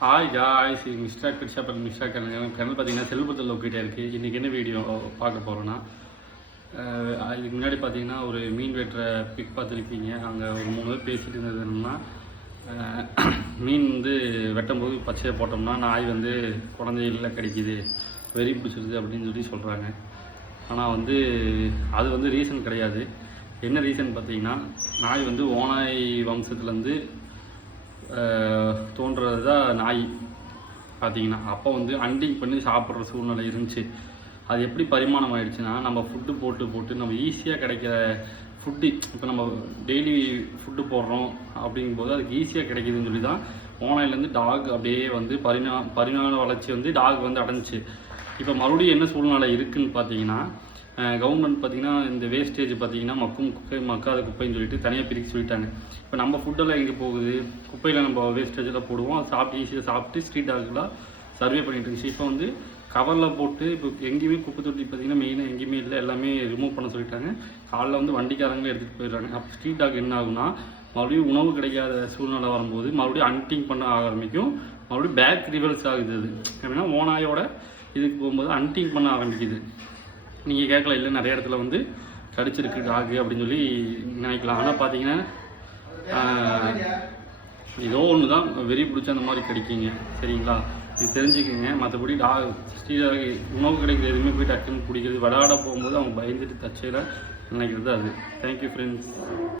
Hi guys, இது mister kids அப்புறம் mister channel பார்த்தீங்கன்னா செல்வத்தில் லொக்கேட்டாக இருக்குது. இன்றைக்கி என்ன வீடியோ பார்க்க போகிறோன்னா, இதுக்கு முன்னாடி பார்த்தீங்கன்னா ஒரு மீன் வெட்டுற பிக் பார்த்துருப்பீங்க. அங்கே ஒரு 3 பேர் பேசிகிட்டு இருந்தது என்னென்னா, மீன் வந்து வெட்டும்போது பச்சையை போட்டோம்னா நாய் வந்து குழந்தைகளில் கிடைக்கிது, வெறி பிடிச்சிருது அப்படின்னு சொல்லி சொல்கிறாங்க. ஆனால் வந்து அது வந்து ரீசன் கிடையாது. என்ன ரீசன் பார்த்தீங்கன்னா, நாய் வந்து ஓநாய் வம்சத்துலேருந்து தோன்றுறது தான் நாய் பார்த்தீங்கன்னா. அப்போ வந்து ஹண்டிங் பண்ணி சாப்பிட்ற சூழ்நிலை இருந்துச்சு. அது எப்படி பரிமாணம் ஆகிடுச்சுன்னா, நம்ம ஃபுட்டு போட்டு நம்ம ஈஸியாக கிடைக்கிற ஃபுட்டு, இப்போ நம்ம டெய்லி ஃபுட்டு போடுறோம் அப்படிங்கும்போது அதுக்கு ஈஸியாக கிடைக்கிதுன்னு சொல்லி தான் ஓனாயிலேருந்து டாக் அப்படியே வந்து பரிணாம வளர்ச்சி வந்து டாக் வந்து அடைஞ்சிச்சு. இப்போ மறுபடியும் என்ன சூழ்நிலை இருக்குதுன்னு பார்த்தீங்கன்னா, கவர்மெண்ட் பார்த்திங்கன்னா இந்த வேஸ்டேஜ் பார்த்திங்கன்னா மக்கும் குப்பை மக்காத குப்பைன்னு சொல்லிட்டு தனியாக பிரித்து சொல்லிட்டாங்க. இப்போ நம்ம ஃபுட்டெல்லாம் எங்கே போகுது, குப்பையில் நம்ம வேஸ்டேஜெல்லாம் போடுவோம். அது சாப்பிட்டு ஈஸியாக சாப்பிட்டு ஸ்ட்ரீட் டாக்லாம் சர்வே பண்ணிட்டு இருந்துச்சு. இப்போ வந்து கவரில் போட்டு இப்போ எங்கேயுமே குப்பை தொட்டி பார்த்திங்கன்னா மெயினாக எங்கேயுமே இல்லை, எல்லாமே ரிமூவ் பண்ண சொல்லிட்டாங்க. காலைல வந்து வண்டிக்காரங்களே எடுத்துகிட்டு போயிடுறாங்க. அப்போ ஸ்ட்ரீட் டாக் என்ன ஆகுனா, மறுபடியும் உணவு கிடைக்காத சூழ்நிலை வரும்போது மறுபடியும் ஹண்டிங் பண்ண ஆரம்பிக்கும். மறுபடியும் பேக் ரிவர்ஸ் ஆகுது. அது எப்படின்னா ஓனாயோட இதுக்கு போகும்போது ஹண்டிங் பண்ண ஆரம்பிக்குது. நீங்கள் கேட்கல, இல்லை நிறைய இடத்துல வந்து கடிச்சிருக்கு டாகு அப்படின்னு சொல்லி நினைக்கலாம். ஆனால் பார்த்தீங்கன்னா ஏதோ ஒன்று தான் வெறி பிடிச்சி அந்த மாதிரி கிடைக்கிங்க. சரிங்களா, இது தெரிஞ்சுக்கோங்க. மற்றபடி உணவு கிடைக்கிறது எதுவுமே போய் டக்குன்னு பிடிக்கிறது, விளையாட போகும்போது அவங்க பயந்துட்டு தச்சையில் நினைக்கிறது அது. Thank you friends.